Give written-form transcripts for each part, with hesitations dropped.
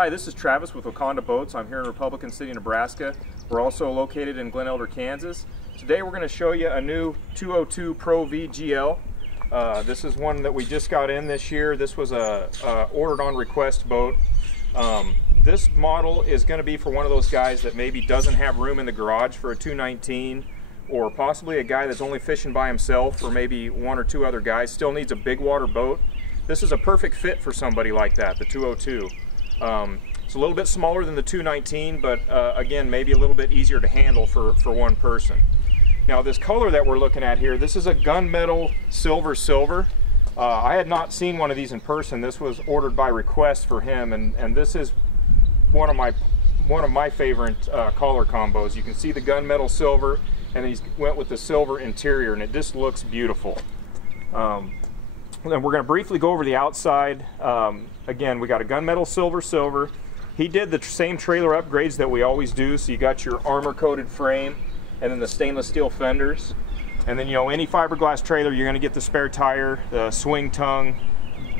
Hi, this is Travis with Waconda Boats. I'm here in Republican City, Nebraska. We're also located in Glen Elder, Kansas. Today we're going to show you a new 202 Pro V GL. This is one that we just got in this year. This was a ordered on request boat. This model is going to be for one of those guys that maybe doesn't have room in the garage for a 219, or possibly a guy that's only fishing by himself, or maybe one or two other guys, still needs a big water boat. This is a perfect fit for somebody like that, the 202. It's a little bit smaller than the 219, but again, maybe a little bit easier to handle for one person. Now this color that we're looking at here, this is a gunmetal silver. I had not seen one of these in person. This was ordered by request for him, and this is one of my favorite color combos. You can see the gunmetal silver, and he's went with the silver interior, and it just looks beautiful. And we're going to briefly go over the outside. Again, we got a gunmetal silver. He did the same trailer upgrades that we always do. So you got your armor coated frame, and then the stainless steel fenders, and then, you know, any fiberglass trailer, you're going to get the spare tire, the swing tongue,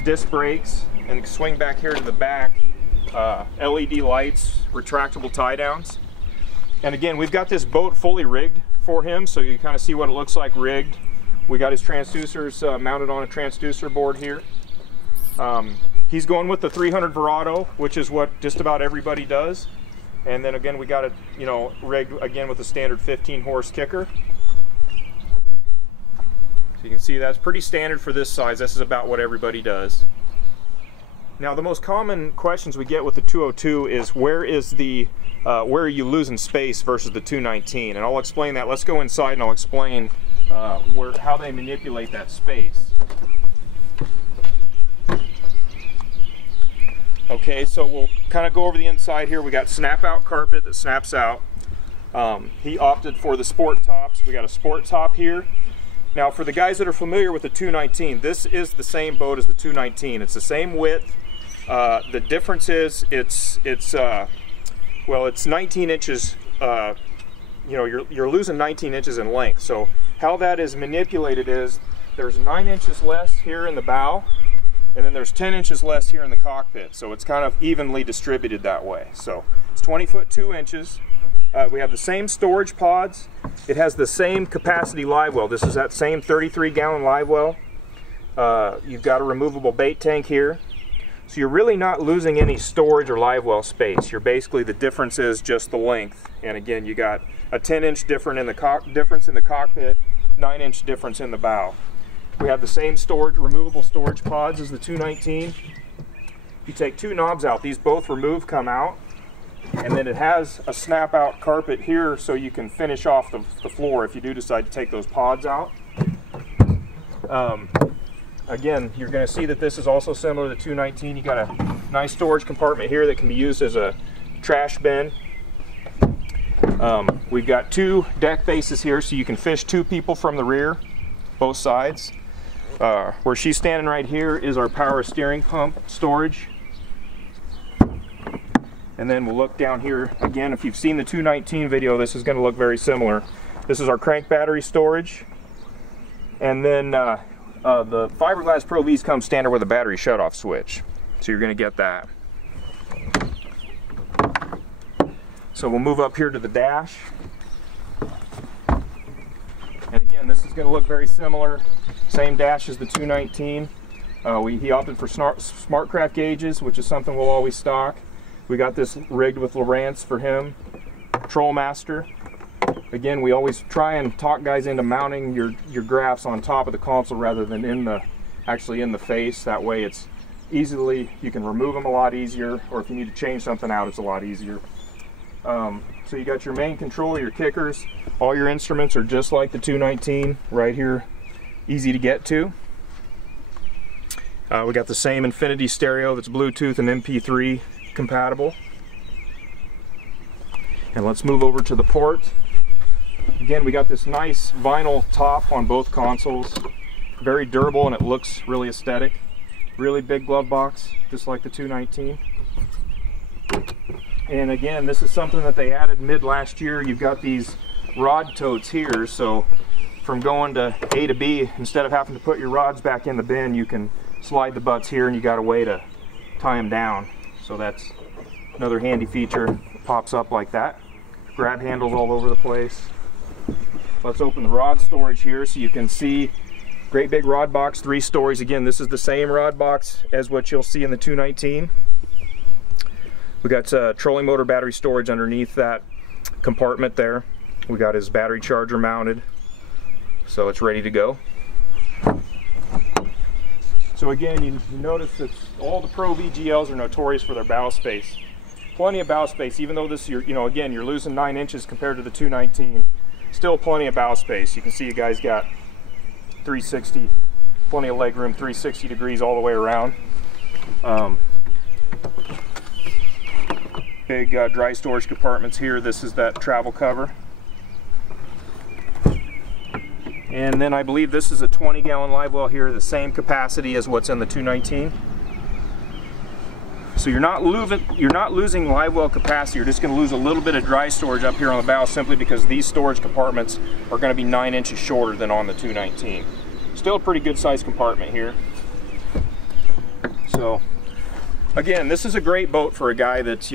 disc brakes, and swing back here to the back, LED lights, retractable tie downs. And again, we've got this boat fully rigged for him, so you kind of see what it looks like rigged. We got his transducers mounted on a transducer board here. He's going with the 300 Verado, which is what just about everybody does. And then again, we got it, you know, rigged again with the standard 15 horse kicker. So you can see that's pretty standard for this size. This is about what everybody does. Now the most common questions we get with the 202 is where are you losing space versus the 219? And I'll explain that. Let's go inside and I'll explain how they manipulate that space. Okay, so we'll kind of go over the inside here. We got snap out carpet that snaps out. He opted for the sport tops. We got a sport top here. Now for the guys that are familiar with the 219, this is the same boat as the 219. It's the same width. The difference is it's 19 inches. You know, you're losing 19 inches in length. So how that is manipulated is there's 9 inches less here in the bow, and then there's 10 inches less here in the cockpit. So it's kind of evenly distributed that way. So it's 20 foot 2 inches. We have the same storage pods. It has the same capacity live well. This is that same 33-gallon live well. You've got a removable bait tank here. So you're really not losing any storage or live well space. You're basically, the difference is just the length. And again, you got a 10-inch difference in the cockpit, 9-inch difference in the bow. We have the same removable storage pods as the 219. You take two knobs out, these both come out, and then it has a snap out carpet here so you can finish off the floor if you do decide to take those pods out. Again, you're going to see that this is also similar to the 219. You got a nice storage compartment here that can be used as a trash bin. We've got two deck faces here so you can fish two people from the rear, both sides. Where she's standing right here is our power steering pump storage. And then we'll look down here again. If you've seen the 219 video, this is going to look very similar. This is our crank battery storage. And then the fiberglass Pro Vs come standard with a battery shutoff switch. So you're going to get that. So we'll move up here to the dash. And again, this is going to look very similar. Same dash as the 219. He opted for SmartCraft gauges, which is something we'll always stock. We got this rigged with Lowrance for him. Trollmaster. Again, we always try and talk guys into mounting your graphs on top of the console rather than actually in the face. That way it's you can remove them a lot easier, or if you need to change something out, it's a lot easier. So you got your main control, your kickers. All your instruments are just like the 219 right here, easy to get to. We got the same infinity stereo that's Bluetooth and MP3 compatible. And let's move over to the port. Again, we got this nice vinyl top on both consoles. Very durable, and it looks really aesthetic. Really big glove box, just like the 219. And again, this is something that they added mid last year. You've got these rod totes here, so from going to A to B, instead of having to put your rods back in the bin, you can slide the butts here and you got a way to tie them down. So that's another handy feature. Pops up like that. Grab handles all over the place. Let's open the rod storage here so you can see. Great big rod box, 3 stories. Again, this is the same rod box as what you'll see in the 219. We got trolling motor battery storage underneath that compartment there. We got his battery charger mounted, so it's ready to go. So again, you notice that all the Pro VGLs are notorious for their bow space. Plenty of bow space, even though this, again, you're losing 9 inches compared to the 219. Still plenty of bow space. You can see you guys got 360, plenty of leg room, 360 degrees all the way around. Big dry storage compartments here. This is that travel cover. And then I believe this is a 20-gallon live well here, the same capacity as what's in the 219. So you're not losing live well capacity. You're just going to lose a little bit of dry storage up here on the bow simply because these storage compartments are going to be 9 inches shorter than on the 219. Still a pretty good sized compartment here. So again, this is a great boat for a guy that's,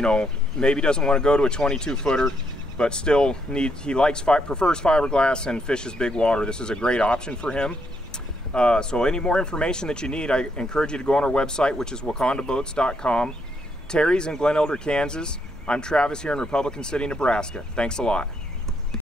maybe doesn't want to go to a 22-footer, but still prefers fiberglass and fishes big water. This is a great option for him. So any more information that you need, I encourage you to go on our website, which is wacondaboats.com. Terry's in Glen Elder, Kansas. I'm Travis here in Republican City, Nebraska. Thanks a lot.